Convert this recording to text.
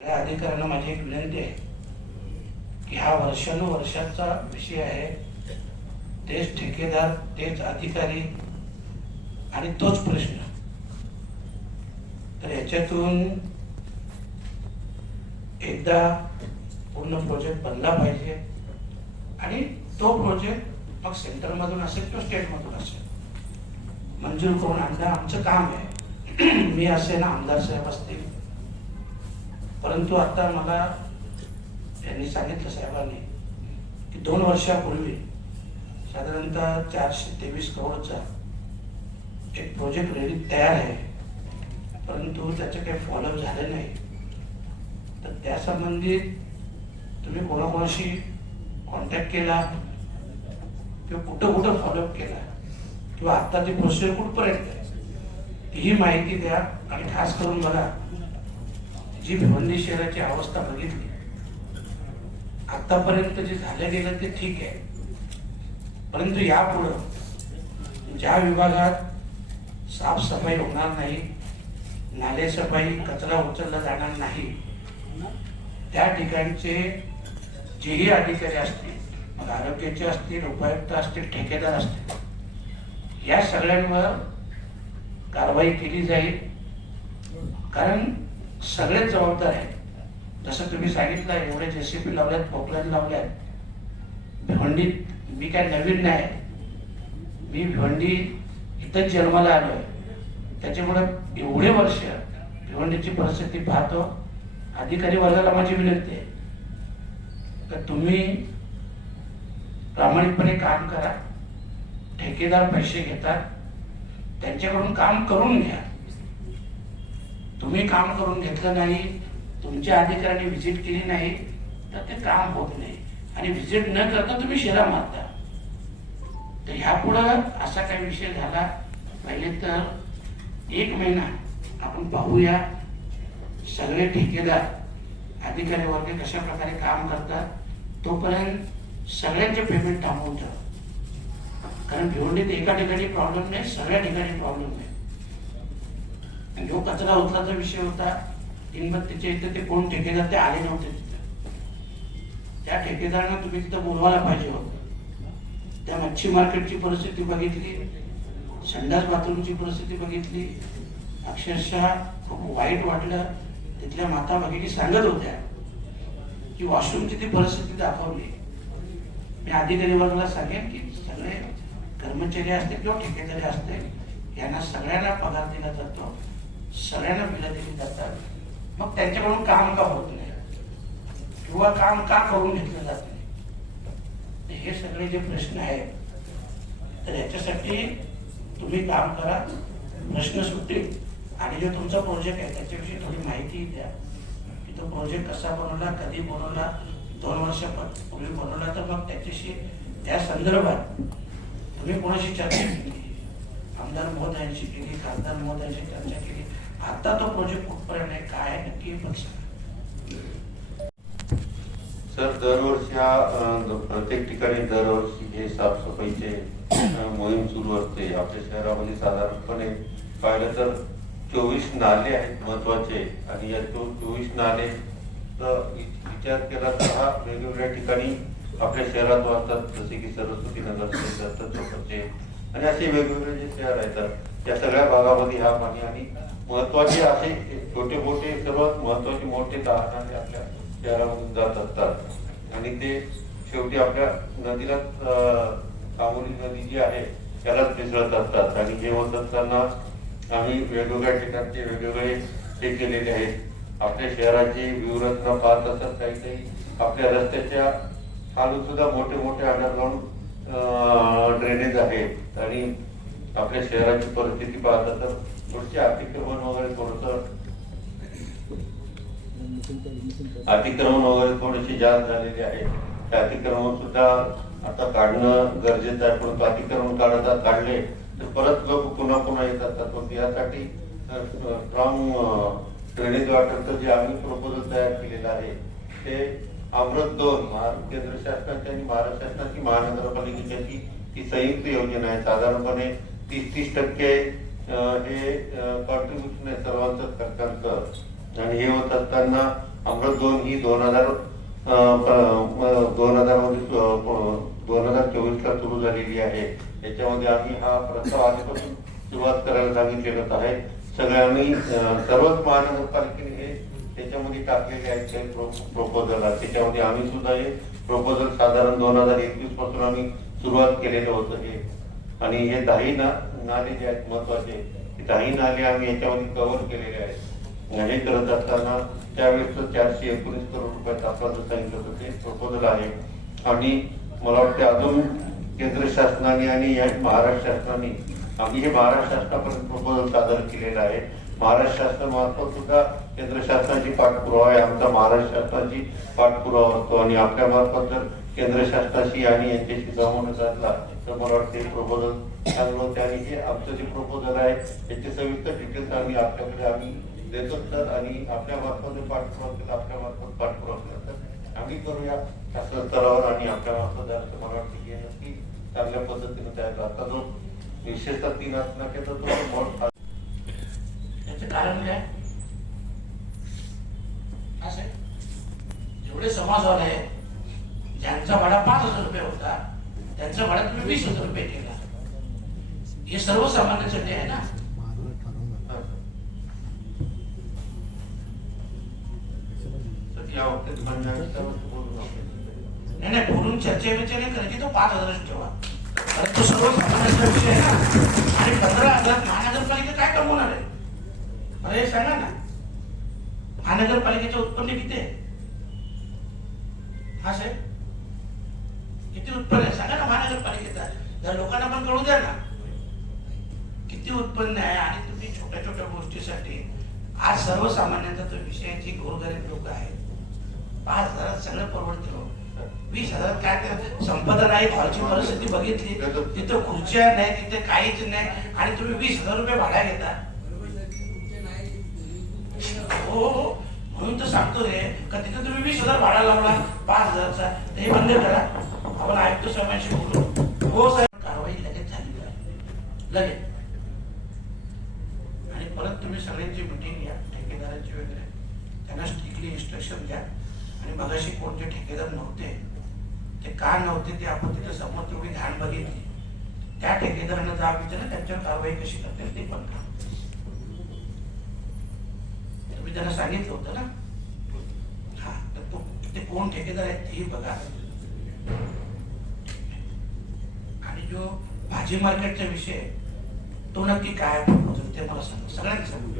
या अधिकाऱ्यांना माझी एक विनंती आहे की हा वर्षानुवर्षाचा विषय आहे. तेच ठेकेदार तेच अधिकारी आणि तोच प्रश्न. तर याच्यातून एकदा पूर्ण प्रोजेक्ट बनला पाहिजे आणि तो प्रोजेक्ट मग सेंटरमधून असेल किंवा स्टेटमधून असेल. मंजूर करून आणणं आमचं काम आहे. मी असेल आमदार साहेब असतील परंतु आता मला त्यांनी सांगितलं साहेबांनी की दोन वर्षापूर्वी साधारणतः चारशे तेवीस करोडचा एक प्रोजेक्ट रेडी तयार आहे. परंतु त्याचे काही फॉलोअप झाले नाही. तर त्या संबंधित तुम्ही कोणाकोणाशी कॉन्टॅक्ट केला? किंवा कुठं कुठं फॉलोअप केला? किंवा आता ती प्रोसिजर कुठपर्यंत? आहे ही माहिती द्या आणि खास करून मला जी भिवंडी शहराची अवस्था बघितली आतापर्यंत जे झालं गेलं ते ठीक आहे. परंतु यापुढं ज्या विभागात साफसफाई होणार नाही नालेसफाई कचरा उचलला जाणार नाही त्या ठिकाणचे जेही अधिकारी असतील मग आरोग्याचे असतील उपायुक्त असतील ठेकेदार असतील या सगळ्यांवर कारवाई केली जाईल. कारण सगळेच जबाबदार आहेत. जसं तुम्ही सांगितलं एवढे जेसीपी लावल्यात पोकलन लावल्यात भिवंडीत मी काय नवीन नाही. मी भिवंडी इथंच जन्माला आलो आहे त्याच्यामुळे एवढे वर्ष भिवंडीची परिस्थिती पाहतो अधिकारी वर्गाला माझी विनंती आहे. तर तुम्ही प्रामाणिकपणे काम करा. ठेकेदार पैसे घेतात. त्यांच्याकडून काम करून घ्या. तुम्ही काम करून घेतलं नाही तुमच्या अधिकाऱ्यांनी व्हिजिट केली नाही तर ते काम होत नाही. आणि व्हिजिट न करता तुम्ही शिरा मारता. तर ह्यापुढं असा काही विषय झाला. पहिले तर एक महिना आपण पाहूया सगळे ठेकेदार अधिकारी वर्ग कशा प्रकारे काम करतात तोपर्यंत सगळ्यांचे पेमेंट थांबवून ठेवा. कारण भिवंडीत एका ठिकाणी प्रॉब्लेम नाही सगळ्या ठिकाणी प्रॉब्लेम आहे आणि जो कचरा उचलाचा विषय होता तीनबत्तीच्या इथं ते कोण ठेकेदार ते आले नव्हते तिथे. त्या ठेकेदारांना तुम्ही तिथं बोलवायला पाहिजे होतं. त्या मच्छी मार्केटची परिस्थिती बघितली संडास बाथरूमची परिस्थिती बघितली. अक्षरशः खूप वाईट वाटलं. तिथल्या माता भगिनी सांगत होत्या की वॉशरूमची ती परिस्थिती दाखवली. मी अधिकारी वर्गाला सांगेन की सगळे कर्मचारी असते किंवा ठेकेदारी असते यांना सगळ्यांना पगार दिला जातो. सगळ्यांना बिलं दिली जातात मग त्यांच्याकडून काम का होत नाही? किंवा काम का करून घेतलं जात नाही? हे सगळे जे प्रश्न आहेत तर याच्यासाठी तुम्ही काम करा प्रश्न सुटतील. आणि जो तुमचा प्रोजेक्ट आहे त्याच्याविषयी थोडी माहिती द्या. की तो प्रोजेक्ट कसा बनवला कधी बनवला दोन वर्षापूर्वी बनवला तर मग त्याच्याशी त्या संदर्भात तुम्ही कोणाशी चर्चा केली? आमदार महोदयांशी केली खासदार महोदयांशी चर्चा केली? आता तो प्रोजेक्ट कुठपर्यंत आहे काय आहे नक्की पण सर दरवर्षी हा प्रत्येक ठिकाणी दरवर्षी हे साफसफाईचे मोहीम सुरू असते. आपल्या शहरामध्ये साधारणपणे पाहिलं तर चोवीस नाले आहेत महत्त्वाचे. आणि या चोवीस नाले विचार केला तर हा वेगवेगळ्या ठिकाणी आपल्या शहरात वाहतात जसे की सरस्वती नगर दत्त चौकाचे आणि असे वेगवेगळे जे शहर आहेत या सगळ्या भागामध्ये हा पाणी आणि महत्त्वाचे असे छोटे मोठे सर्वात महत्त्वाचे मोठे तहानाने आपल्या शहरामधून जात असतात. आणि ते शेवटी आपल्या नदीला सामोरी नदी जी आहे त्यालाच मिसळत असतात. आणि हे होत असताना आम्ही वेगवेगळ्या ठिकाणचे वेगवेगळे हे केलेले आहेत. आपल्या शहराची व्यूहरचना पाहत असतात काही काही आपल्या रस्त्याच्या खालून सुद्धा मोठे मोठे अंडरग्राऊंड ड्रेनेज आहेत आणि आपल्या शहराची परिस्थिती पाहता तर थोडीशी अतिक्रमण वगैरे थोडस अतिक्रमण वगैरे थोडेसे जास्त झालेले आहे. ते अतिक्रमण सुद्धा आता काढणं गरजेचं आहे. परंतु अतिक्रमण काढतात काढले तर परत लोक पुन्हा पुन्हा येतात परंतु यासाठी स्ट्रॉंग ड्रेनेज वॉटरचं जे आम्ही प्रपोजल तयार केलेलं आहे ते अमृत दोन केंद्र शासनाची आणि महाराष्ट्र शासनाची महानगरपालिकेची ती संयुक्त योजना आहे. साधारणपणे तीस तीस टक्के हे कॉन्ट्रीब्युशन आहे सर्वांचं खर्चांचं. आणि हे होत असताना अमृत दोन ही दोन हजार दोन हजारमध्ये दोन हजार चोवीस ला सुरू झालेली आहे. याच्यामध्ये आम्ही हा प्रस्ताव आधीपासून सुरुवात करायला सांगितलेलं आहे. सगळे आम्ही सर्वच महानगरपालिकेने हे त्याच्यामध्ये टाकलेले आहेत काही प्रपोजल त्याच्यामध्ये आम्ही सुद्धा हे प्रपोजल साधारण दोन हजार एकवीसपासून आम्ही सुरुवात केलेलं होतं हे. आणि हे दही ना नाले जे आहेत महत्त्वाचे दही नाले आम्ही याच्यामध्ये कव्हर केलेले आहेत. हे करत असताना त्यावेळेस चारशे एकोणीस करोड रुपयात आपण सांगितलं होतं. ते प्रपोजल आहे. आणि मला वाटते अजून केंद्र शासनाने आणि या महाराष्ट्र शासनाने आम्ही हे महाराष्ट्र शासनापर्यंत प्रपोजल सादर केलेलं आहे. महाराष्ट्र शासनामार्फत सुद्धा केंद्र शासनाची पाठपुरावा आहे. आमचा महाराष्ट्र शासनाची पाठपुरावा असतो आणि आपल्या मार्फत जर केंद्र शासनाशी आणि यांच्याशी संबंध घातला तर मला वाटते प्रपोजल चांगलं होते. आणि हे आमचं जे प्रपोजल आहे याचे सविस्तर डिटेल्स आम्ही आपल्याकडे आम्ही देतो सर. आणि आपल्या मार्फत जर पाठपुरावा केला आपल्या मार्फत पाठपुरावा केला तर आम्ही करूया. शासन स्तरावर आणि आपल्या मार्फत असं मला वाटतं की नक्की चांगल्या पद्धतीने तयार आता जो विशेषतः तीन असण्याचा तो मोठ कारण काय. जेवढे समाजवाले ज्यांचा भाडा पाच हजार रुपये होता त्यांचा भाडा तुम्ही वीस हजार रुपये केला. हे सर्वसामान्यांसाठी आहे ना. नाही नाही बोलून चर्चा विचार करायची तो पाच हजारच ठेवा. कारण तो विषय आहे ना? आणि पंधरा हजार महानगरपालिका काय कमवणार आहे? अरे सांगा ना. महानगरपालिकेचे उत्पन्न किती आहे? हा साहेब? किती उत्पन्न आहे? सांगा ना महानगरपालिकेचा. जर लोकांना पण कळू द्या ना. किती उत्पन्न आहे आणि तुम्ही छोट्या छोट्या गोष्टीसाठी आज सर्वसामान्यांचा जो विषय जी गोरगरीब लोक आहेत. पाच हजारात सगळं परवडते हो. वीस हजार काय ते संपदा नाही हॉलची परिस्थिती बघितली. तिथं खुर्च्या नाही तिथे काहीच नाही. आणि तुम्ही वीस हजार रुपये भाडा घेता. हो, हो हो म्हणून तर सांगतो रे का तिथे तुम्ही वीस हजार भाडा लावला पाच हजारचा ते बंद करा. आपण आयुक्त साहेबांशी बोलू. हो साहेब. कारवाई लगेच झाली लगेच. आणि परत तुम्ही सगळ्यांची मिटिंग घ्या ठेकेदारांची वगैरे. त्यांना स्ट्रिक्टली इन्स्ट्रक्शन द्या आणि मगाशी कोणते ठेकेदार नव्हते ते का नव्हते ते आपण तिथे समोर तुम्ही घाण बघितली. त्या ठेकेदारांना जाब विचारा त्यांच्यावर कारवाई कशी करते ते पण करा. मी त्याला सांगितलं होतं ना. हा तर तो ते कोण ठेकेदार आहेत तेही बघा. आणि जो भाजी मार्केटचा विषय तो नक्की काय ते मला सांग. सगळ्यांनी सांगू